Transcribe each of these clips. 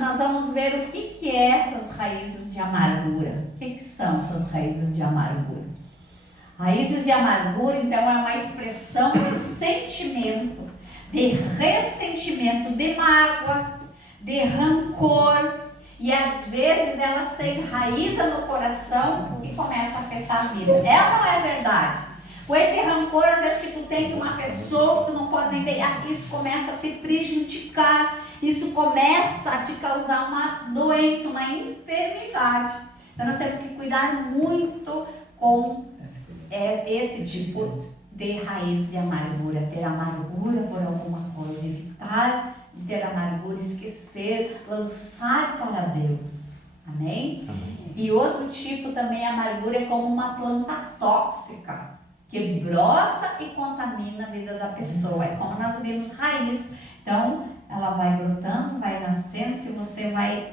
nós vamos ver o que é essas raízes de amargura. O que são essas raízes de amargura? Raízes de amargura, então, é uma expressão de sentimento, de ressentimento, de mágoa, de rancor. E às vezes ela se enraiza no coração e começa a afetar a vida. É ou não é verdade? Com esse rancor, às vezes, que tu tem de uma pessoa que tu não pode nem ver, isso começa a te prejudicar. Isso começa a te causar uma doença, uma enfermidade. Então nós temos que cuidar muito com esse tipo de raiz de amargura. Ter amargura por alguma coisa, evitar de ter amargura, esquecer, lançar para Deus. Amém? Amém. E outro tipo também, amargura é como uma planta tóxica, que brota e contamina a vida da pessoa. É como nós vimos raiz. Então, ela vai brotando, vai nascendo. Se você vai,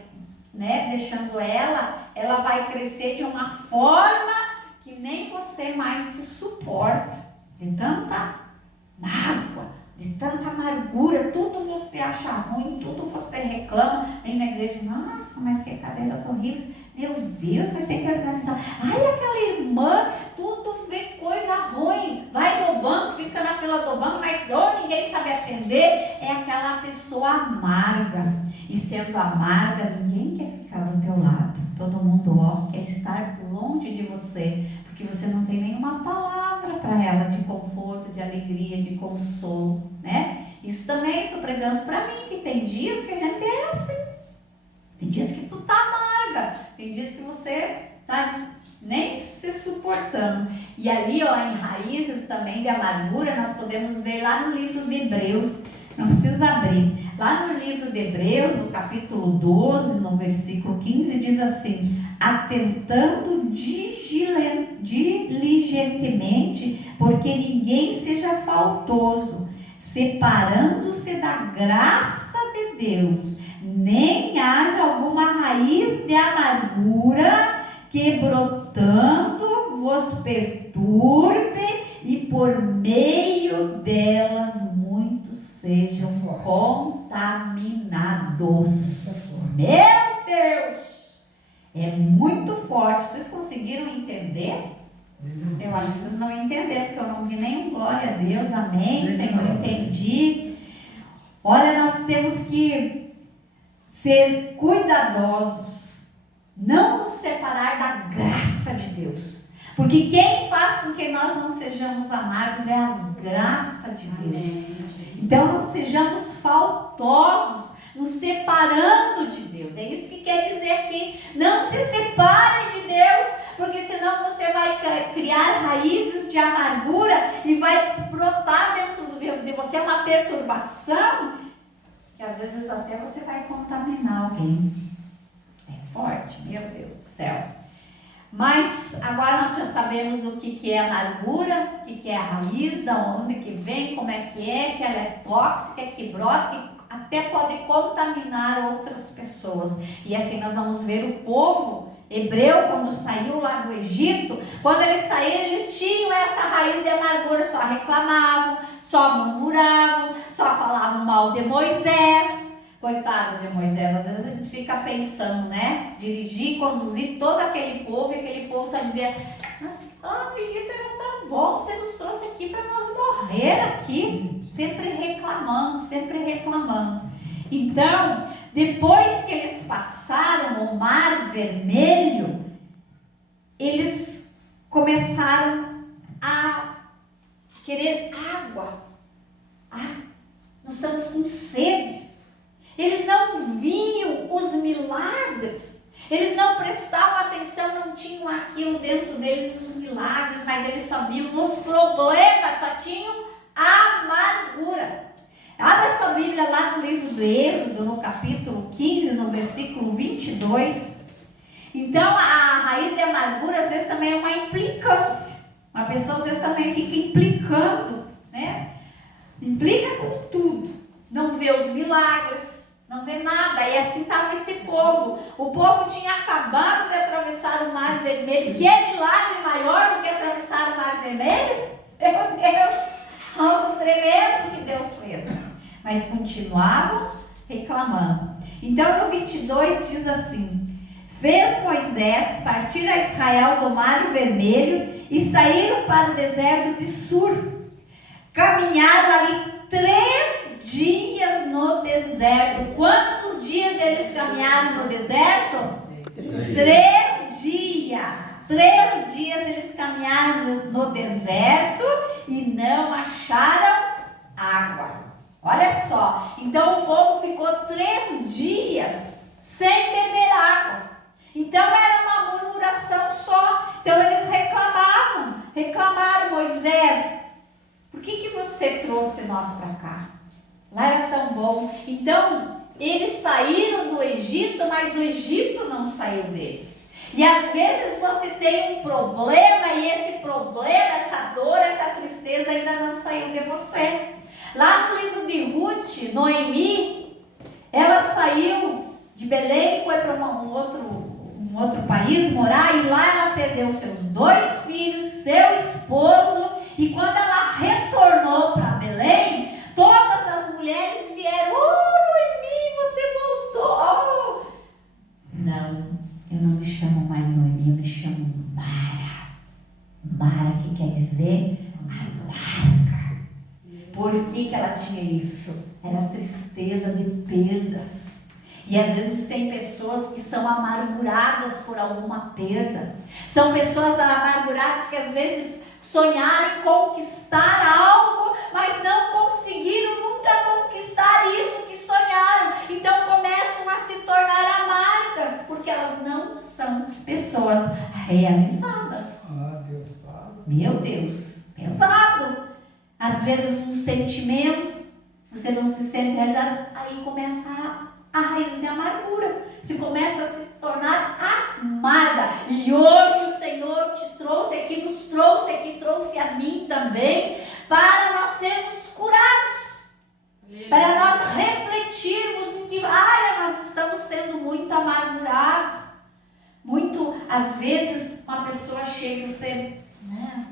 deixando ela vai crescer de uma forma que nem você mais se suporta. De tanta mágoa, de tanta amargura, tudo você acha ruim, tudo você reclama. Vem na igreja, nossa, mas que cadeiras horríveis. Meu Deus, mas tem que organizar. Ai, aquela irmã, tudo vê coisa ruim. Vai no banco, fica na fila do banco, mas ninguém sabe atender. É aquela pessoa amarga. E sendo amarga, ninguém quer ficar do teu lado. Todo mundo quer estar longe de você, porque você não tem nenhuma palavra para ela de conforto, de alegria, de consolo, né? Isso também estou pregando para mim, que tem dias que a gente é assim. Tem dias que tu tá amarga, tem dias que você tá nem se suportando. E ali, em raízes também de amargura, nós podemos ver lá no livro de Hebreus, não precisa abrir. Lá no livro de Hebreus, no capítulo 12, no versículo 15, diz assim: atentando diligentemente, porque ninguém seja faltoso, separando-se da graça de Deus, nem haja alguma raiz de amargura que brotando vos perturbe e por meio delas muitos sejam contaminados. Meu Deus! É muito forte. Vocês conseguiram entender? Eu acho que vocês não entenderam, porque eu não vi nenhum glória a Deus, amém, Senhor, entendi. Olha, nós temos que ser cuidadosos, não nos separar da graça de Deus, porque quem faz com que nós não sejamos amargos é a graça de Deus. Então não sejamos faltosos, nos separando de Deus. É isso que quer dizer aqui. Não se separe de Deus, porque senão você vai criar raízes de amargura e vai brotar dentro de você uma perturbação que às vezes até você vai contaminar alguém. É forte, meu Deus do céu. Mas agora nós já sabemos o que é amargura, o que é a raiz, da onde que vem, como é que ela é tóxica, que brota, que até pode contaminar outras pessoas. E assim nós vamos ver o povo hebreu, quando saiu lá do Egito, quando eles saíram, eles tinham essa raiz de amargura, só reclamavam, só murmuravam, só falavam mal de Moisés. Coitado de Moisés, às vezes a gente fica pensando, dirigir, conduzir todo aquele povo, e aquele povo só dizia: mas o Egito era tão bom, você nos trouxe aqui para nós morrer aqui, sempre reclamando, sempre reclamando. Então, depois que eles passaram o Mar Vermelho, eles começaram a querer água. Nós estamos com sede. Eles não viam os milagres, eles não prestavam atenção, não tinham aquilo dentro deles, os milagres, mas eles só viam os problemas, só tinham amargura. Abra sua Bíblia lá no livro do Êxodo, no capítulo 15, no versículo 22. Então, a raiz de amargura, às vezes, também é uma implicância. Uma pessoa, às vezes, também fica implicando, Implica com tudo. Não vê os milagres, não vê nada. E assim estava esse povo. O povo tinha acabado de atravessar o Mar Vermelho. Que é milagre maior do que atravessar o Mar Vermelho? Meu Deus! Algo tremendo que Deus fez. Mas continuavam reclamando. Então no 22 diz assim: fez Moisés partir a Israel do Mar Vermelho e saíram para o deserto de Sur. Caminharam ali 3 dias no deserto. Quantos dias eles caminharam no deserto? 3 dias. 3 dias eles caminharam no deserto e não acharam água. Olha só. Então o povo ficou 3 dias sem beber água. Então era uma murmuração só. Então eles reclamaram: Moisés, por que você trouxe nós para cá? Lá era tão bom. Então eles saíram do Egito, mas o Egito não saiu deles. E às vezes você tem um problema e esse problema, essa dor, essa tristeza ainda não saiu de você. Lá no livro de Ruth, Noemi, ela saiu de Belém, foi para um outro país morar, e lá ela perdeu seus 2 filhos, seu esposo, e quando ela retornou para Belém, todas as mulheres vieram: Noemi, você voltou. Não, eu não me chamo mais Noemi, eu me chamo Mara. Mara, que quer dizer amarga. Por que ela tinha isso? Era tristeza de perdas. E às vezes tem pessoas que são amarguradas por alguma perda. São pessoas amarguradas que às vezes sonharam em conquistar algo, mas não conseguiram nunca conquistar isso que sonharam. Então começam a se tornar amargas, porque elas não são pessoas realizadas. Meu Deus, pesado. Às vezes um sentimento, você não se sente realizado, aí começa a raiz de amargura. Você começa a se tornar amarga. E hoje o Senhor te trouxe aqui, nos trouxe aqui, trouxe a mim também, para nós sermos curados. Para nós refletirmos em que área nós estamos sendo muito amargurados. Muito, às vezes, uma pessoa chega e você, não,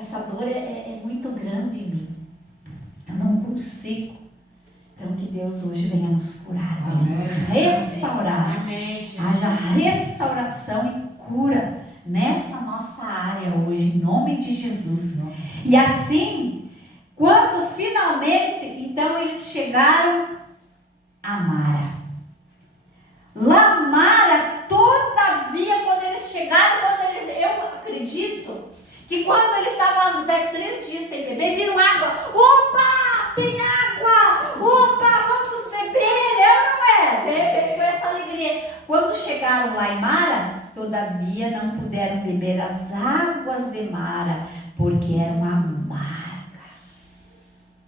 essa dor é muito grande em mim. Eu não consigo. Então que Deus hoje venha nos curar, venha nos restaurar. Amém. Haja restauração e cura nessa nossa área hoje, em nome de Jesus. E assim, quando finalmente, então eles chegaram a Mara. Lá Mara, todavia, quando eles chegaram, eu acredito que quando eles estavam no deserto 3 dias sem beber, viram água. Opa, tem água! Opa, vamos beber! De repente foi essa alegria. Quando chegaram lá em Mara, todavia não puderam beber as águas de Mara, porque eram amargas.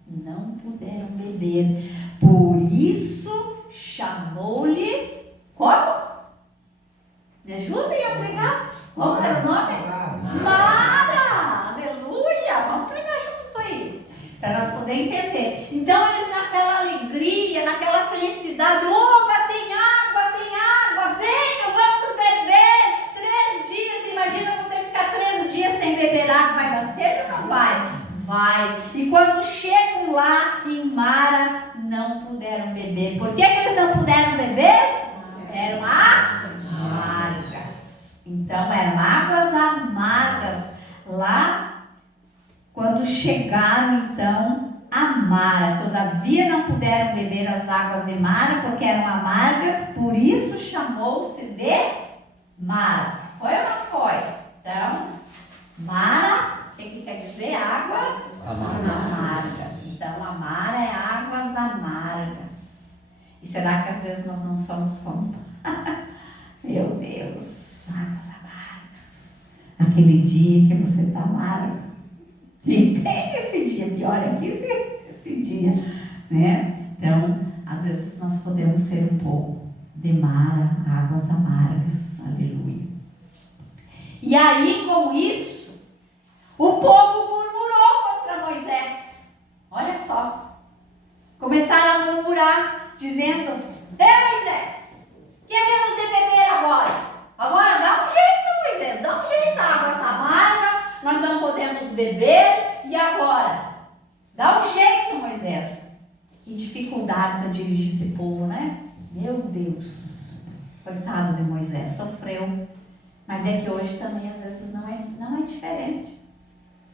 Não puderam beber. Por isso chamou-lhe, como? Me ajudem a pregar? Qual era o nome? Mara! Aleluia! Vamos pregar junto aí, para nós poder entender. Então eles naquela alegria, naquela felicidade: opa, tem água, venham, vamos beber. 3 dias, imagina você ficar 3 dias sem beber água, vai dar sede ou não vai? Vai. E quando chegam lá em Mara, não puderam beber. Por que eles não puderam beber? Eram amargas. Então eram águas amargas. Lá, quando chegaram então a Mara, todavia não puderam beber as águas de Mara, porque eram amargas, por isso chamou-se de Mara. Foi ou não foi? Então, Mara, o que quer dizer? Águas amargas. Então, a Mara é águas amargas. E será que às vezes nós não somos como? Meu Deus, águas amargas. Aquele dia que você está amargo. E tem esse dia, pior é que existe esse dia, né? Então, às vezes nós podemos ser um pouco de Mara, águas amargas. Aleluia. E aí, com isso, o povo murmurou contra Moisés. Olha só. Começaram a murmurar, dizendo: Moisés, o que havemos de beber agora? Agora dá um jeito, Moisés, dá um jeito. A água está amarga, nós não podemos beber. E agora? Dá um jeito, Moisés. Que Que dificuldade para dirigir esse povo, né? Meu Deus, coitado de Moisés, sofreu. Mas é que hoje também às vezes não é diferente.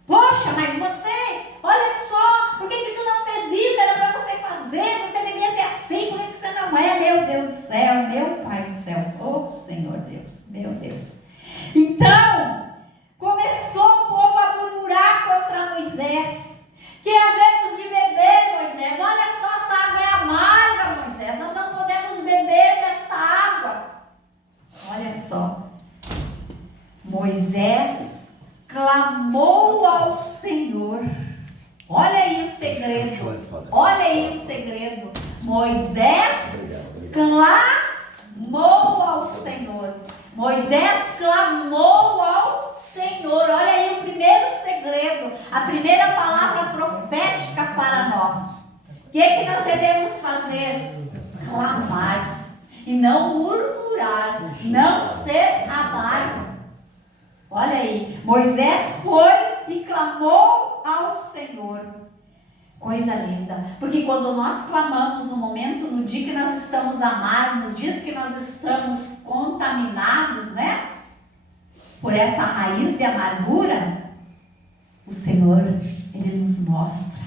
Poxa, mas você, olha só, por que tu não fez isso? Era para você fazer, você devia ser assim, por que você não é? Meu Deus do céu, meu Pai do céu, oh Senhor Deus, meu Deus. Então, começou o povo a murmurar contra Moisés. Que havemos de beber, Moisés? Olha só, essa água é amarga, Moisés, nós não podemos beber desta água. Olha só, Moisés clamou ao Senhor. Olha aí o segredo. Olha aí o segredo. Moisés clamou ao Senhor. Moisés clamou ao Senhor. Olha aí o primeiro segredo. A primeira palavra profética para nós. O que nós devemos fazer? Clamar. E não murmurar. Não ser amargo. Olha aí, Moisés foi e clamou ao Senhor. Coisa linda, porque quando nós clamamos no momento, no dia que nós estamos amargos, nos dias que nós estamos contaminados, né? Por essa raiz de amargura, o Senhor, Ele nos mostra.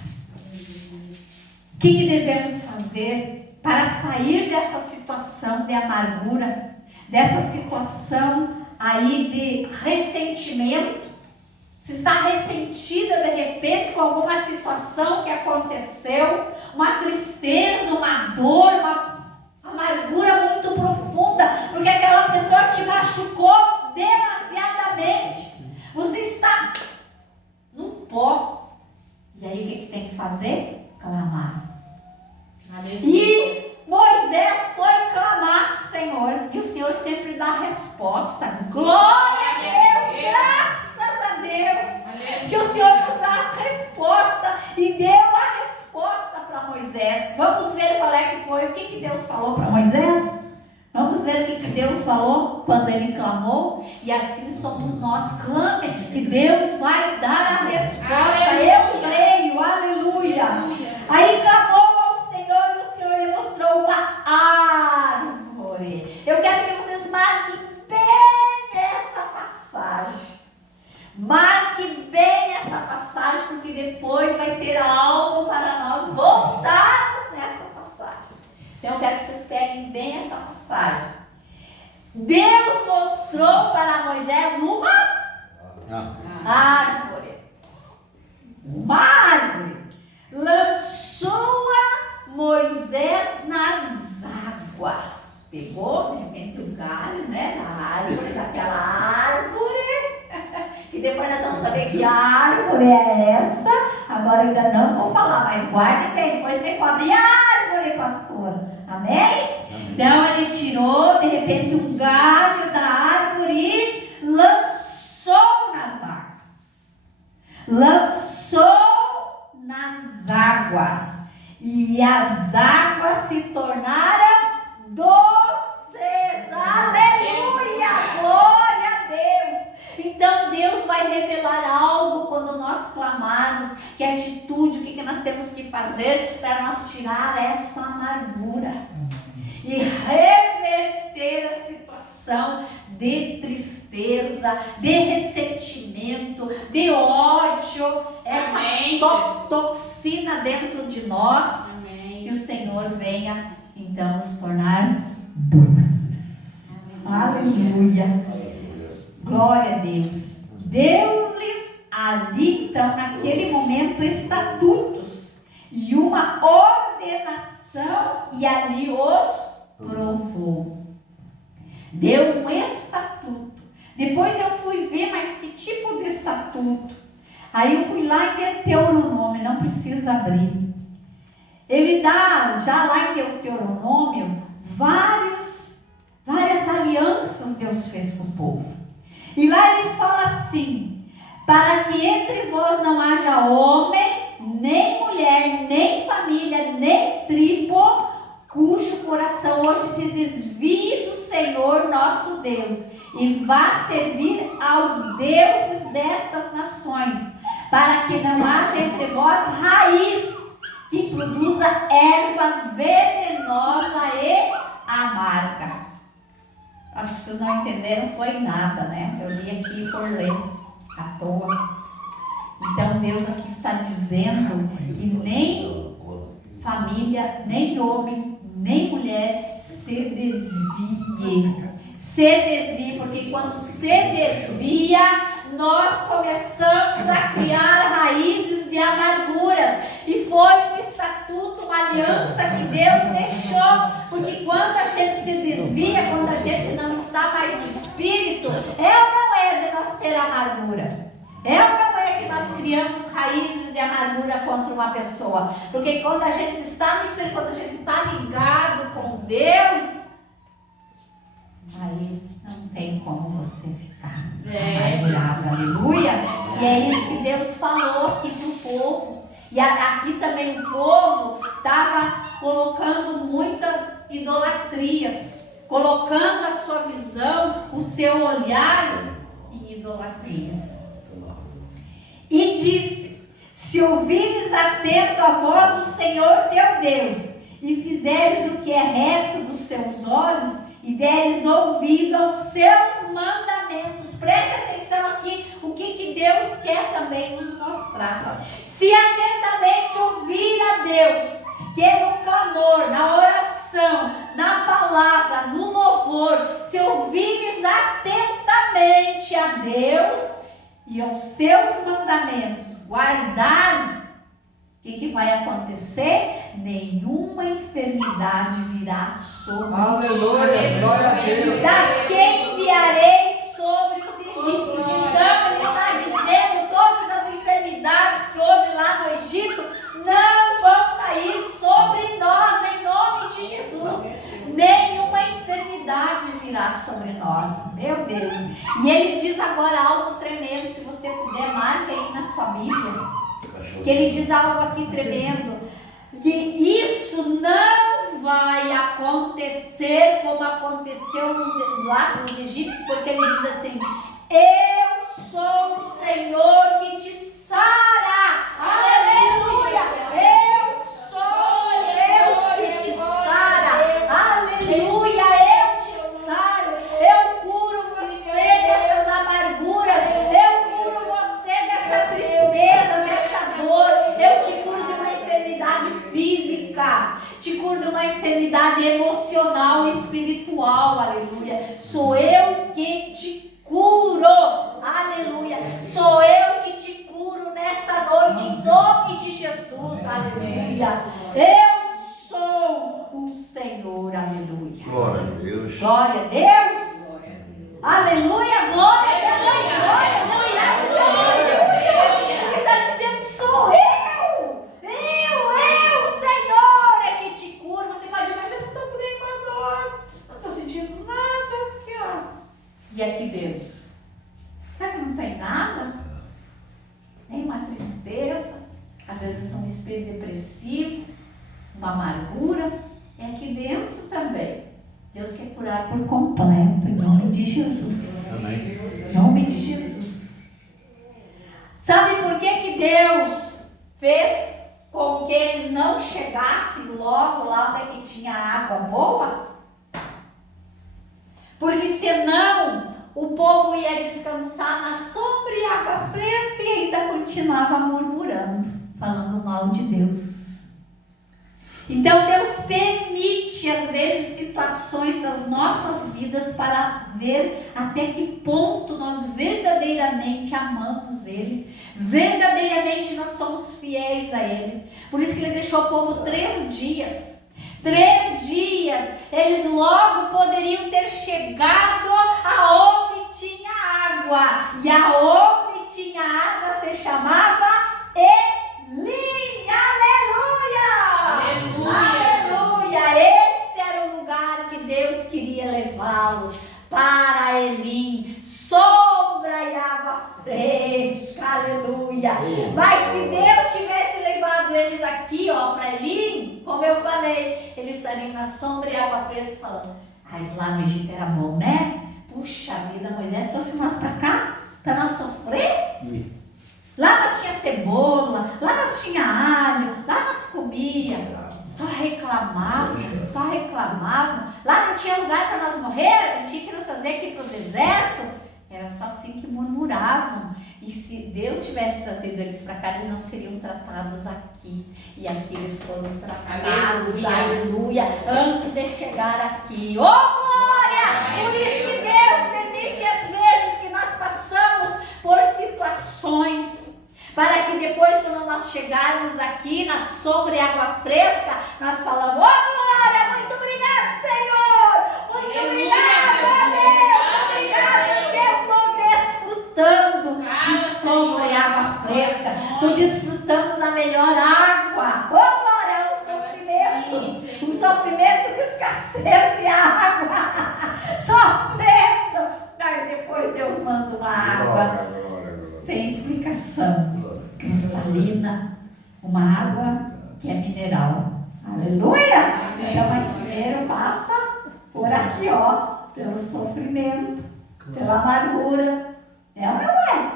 O que devemos fazer para sair dessa situação de amargura, dessa situação aí de ressentimento? Se está ressentida de repente com alguma situação que aconteceu, uma tristeza, uma dor, uma amargura muito profunda, porque aquela pessoa te machucou demasiadamente. Você está num pó. E aí o que tem que fazer? Clamar. E Moisés foi clamar ao Senhor, e o Senhor sempre dá resposta. Glória a Deus, graças a Deus, que o Senhor nos dá a resposta, e deu a resposta para Moisés. Vamos ver qual é que foi, o que Deus falou para Moisés? Vamos ver o que Deus falou quando ele clamou, e assim somos nós. Clame, que Deus vai dar a resposta. Eu creio, aleluia. Aí clamou ao Senhor, e o Senhor lhe mostrou uma árvore. Eu quero que vocês marquem bem essa passagem. Marque bem essa passagem, porque depois vai ter algo para nós voltarmos nessa passagem. Então eu quero que vocês peguem bem essa passagem. Deus mostrou para Moisés uma árvore. Uma árvore. Lançou-a Moisés nas águas. Pegou, de repente, o galho, né, da árvore, daquela árvore. E depois nós vamos saber que árvore é essa. Agora ainda não vou falar, mas guarde bem. Depois vem cobrir a árvore, pastor. Amém? Então ele tirou, de repente, um galho da árvore e lançou nas águas. Lançou nas águas. E as águas se tornaram doces. Aleluia! Glória a Deus! Então Deus vai revelar algo quando nós clamarmos. Que atitude, o que nós temos que fazer para nós tirar essa amargura e reverter a situação de tristeza, de ressentimento, de ódio, essa toxina dentro de nós. Amém. Que o Senhor venha então nos tornar doces. Aleluia. Glória a Deus. Deu-lhes ali então naquele momento estatutos e uma ordenação, e ali os provou. Deu um estatuto. Depois eu fui ver, mas que tipo de estatuto? Aí eu fui lá em Deuteronômio, não precisa abrir. Ele dá, já lá em Deuteronômio, várias alianças Deus fez com o povo. E lá ele fala assim: para que entre vós não haja homem, nem mulher, nem família, nem tribo, cujo coração hoje se desvie do Senhor nosso Deus, e vá servir aos deuses destas nações, para que não haja entre vós raiz que produza erva venenosa e amarga. Acho que vocês não entenderam, foi nada, né? Eu li aqui por ler, à toa. Então Deus aqui está dizendo que nem família, nem homem, nem mulher se desvie. Se desvie, porque quando se desvia, nós começamos a criar raízes de amarguras. E foi um estatuto, uma aliança que Deus deixou. Porque quando a gente se desvia, quando a gente não está mais no Espírito, é ou não é de nós ter amargura? É ou não é que nós criamos raízes de amargura contra uma pessoa? Porque quando a gente está no Espírito, quando a gente está ligado com Deus, aí não tem como você ficar amargurado, aleluia. E é isso que Deus falou aqui para o povo. E aqui também o povo estava colocando muitas idolatrias, colocando a sua visão, o seu olhar em idolatrias. E disse: se ouvires atento a voz do Senhor teu Deus, e fizeres o que é reto dos seus olhos, e deres ouvido aos seus mandamentos. Preste atenção aqui, o que Deus quer também nos mostrar. Se atentamente ouvir a Deus, que é no clamor, na oração, na palavra, no louvor, se ouvires atentamente a Deus e aos seus mandamentos, guardar, o que vai acontecer? Nenhuma enfermidade virá sobre ti. Aleluia, glória a Deus. Das que enviarei sobre os egípcios. Então ele está dizendo, todas as enfermidades que houve lá no Egito não vão cair sobre nós, em nome de Jesus. Nenhuma enfermidade virá sobre nós. Meu Deus. E ele diz agora algo tremendo, se você puder, marca aí na sua Bíblia. Que ele diz algo aqui tremendo, que isso não vai acontecer como aconteceu lá nos egípcios, porque ele diz assim: eu sou o Senhor que te sara. Aleluia! Eu sou o Deus que te sara. Aleluia! Eu te saro. Eu curo você dessas amarguras. Eu curo você dessa tristeza, dessa dor. Eu te curo de uma enfermidade física. Te curo de uma enfermidade emocional e espiritual. Aleluia. Sou eu que te curo. Aleluia. Sou eu que te curo nessa noite, em nome de Jesus. Aleluia. Eu sou o Senhor. Aleluia. Glória a Deus. Glória a Deus. Aleluia. Glória a Deus. Glória a Deus. Ele está dizendo: sou eu. Eu, Senhor, é que te curo. Você pode dizer: mas eu não estou por aí com a dor. Não estou sentindo nada. Aqui, ó. E aqui dentro? Será que não tem nada? Nem uma tristeza, às vezes um espírito depressivo, uma amargura. É aqui dentro também. Deus quer curar por completo, em nome de Jesus. Amém. Em nome de Jesus. Sabe por que Deus fez com que eles não chegassem logo lá onde que tinha água boa? Porque senão o povo ia descansar na sombra e água fresca e ainda continuava murmurando, falando mal de Deus. Então Deus permite às vezes situações das nossas vidas para ver até que ponto nós verdadeiramente amamos Ele, verdadeiramente nós somos fiéis a Ele. Por isso que Ele deixou o povo 3 dias. 3 dias, eles logo poderiam ter chegado aonde tinha água. E aonde tinha água se chamava Elim. Aleluia! Aleluia! Esse era o lugar que Deus queria levá-los, para Elim. Sombra e água fresca. Aleluia! Mas se Deus tivesse levado eles aqui, ó, para Elim, como eu falei, eles estariam na sombra e água fresca falando: mas lá no Egito era bom, né? Puxa vida, Moisés trouxe nós para cá, para nós sofrer? Lá nós tinha cebola, lá nós tinha alho, lá nós comia. Só reclamavam, só reclamavam. Lá não tinha lugar para nós morrer, não tinha que nos fazer aqui para o deserto. Era só assim que murmuravam. E se Deus tivesse trazido eles para cá, eles não seriam tratados aqui. E aqui eles foram tratados, aleluia, antes de chegar aqui. Oh, glória! Por isso que Deus permite às vezes que nós passamos por situações, para que depois, quando nós chegarmos aqui na sombra e água fresca, nós falamos: oh, glória, muito obrigado, Senhor! Muito obrigado, Deus! Obrigado, porque eu estou desfrutando de sombra e água fresca. Estou desfrutando da melhor água. Oh, glória, o sofrimento de escassez de água. Sofrendo. Aí depois Deus manda uma água sem explicação, cristalina, uma água que é mineral. Aleluia! Então, mas primeiro passa por aqui, ó, pelo sofrimento, pela amargura. É ou não é?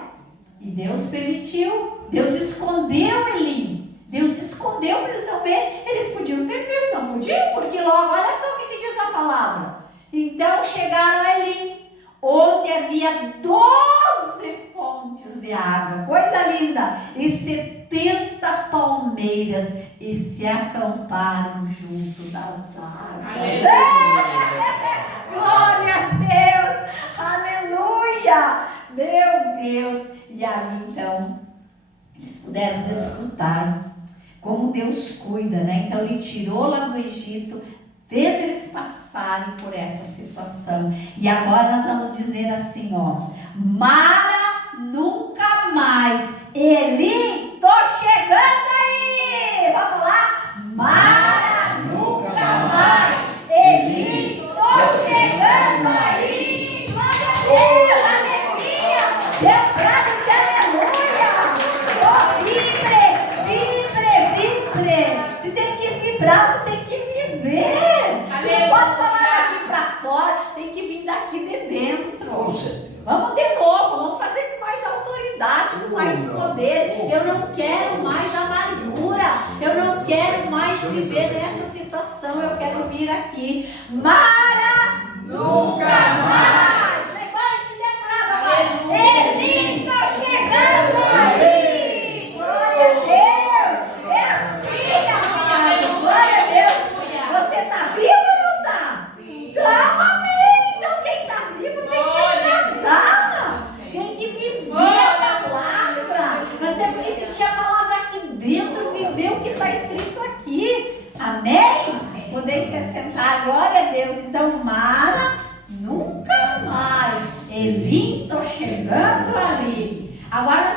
E Deus permitiu, Deus escondeu Eli. Deus escondeu para eles não verem. Eles podiam ter visto, não podiam? Porque logo, olha só o que diz a palavra. Então chegaram a Eli, onde havia 12 fontes de água, coisa linda, e 70 palmeiras, e se acamparam junto das águas. Glória a Deus, aleluia, meu Deus. E ali então eles puderam desfrutar como Deus cuida, né? Então Ele tirou lá do Egito, fez eles passarem por essa situação. E agora nós vamos dizer assim, ó: Mara, nunca mais. Eli, tô chegando aí. Vamos lá? Mara, nunca mais. Eli, tô chegando aí. Glória a Deus, alegria. Quebrado de aleluia. Oh, vibre. Você tem que vibrar, você tem que viver. Você não pode falar daqui para fora, tem que vir daqui de dentro. Vamos de novo, vamos fazer com mais autoridade, com mais poder. Eu não quero mais amargura, eu não quero mais viver nessa situação. Eu quero vir aqui. Mara, nunca mais. Levante lembrado, Eli, está chegando aí. Glória a Deus. É assim, amados. Glória a Deus. Você está vivo ou não está? Sim. Então, amém. Então, quem está vivo tem que tratar. Tem que viver a palavra. Nós temos que sentir a palavra aqui dentro, viver o que está escrito aqui. Amém? Poder se assentar. Glória a Deus. Então, Mara, nunca mais. Eli, estou chegando ali. Agora nós